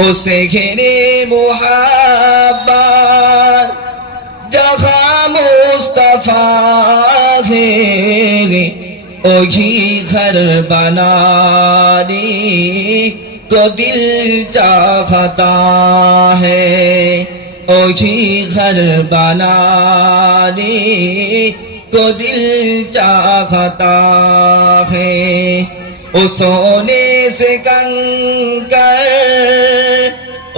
उसे घेरे मुहब्बत जहाँ मुस्तफा है वही घर बनाने को दिल चाहता है वही घर बनाने को दिल चाहता है ओ सोने से कंकर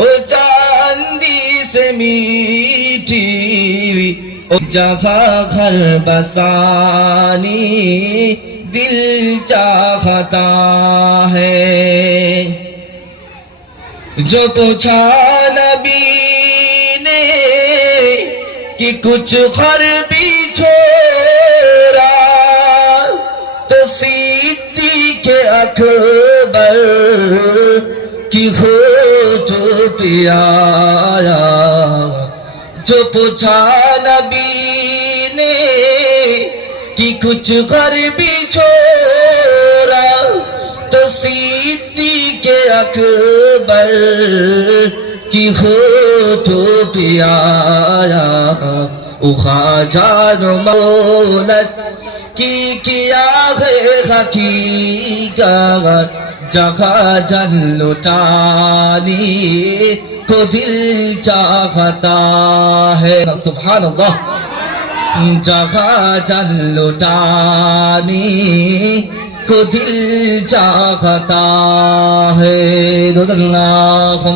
ओ चांदी से मीठी ओ जगह घर बसानी दिल चाहता है जो पूछा नबी ने कि कुछ घर भी छोड़ा तो सिद्दीक़ अकबर की खोज पे आया जो पूछा नबी ने कि कुछ घर भी छोड़ा तो सिद्दीक़ अकबर की खोज पे आया ओ ख्वाजा मौलत की किया है हकीकत जगह जन लुटानी को दिल चाहता है सुभान अल्लाह जगह जन लुटानी को दिल चाहता है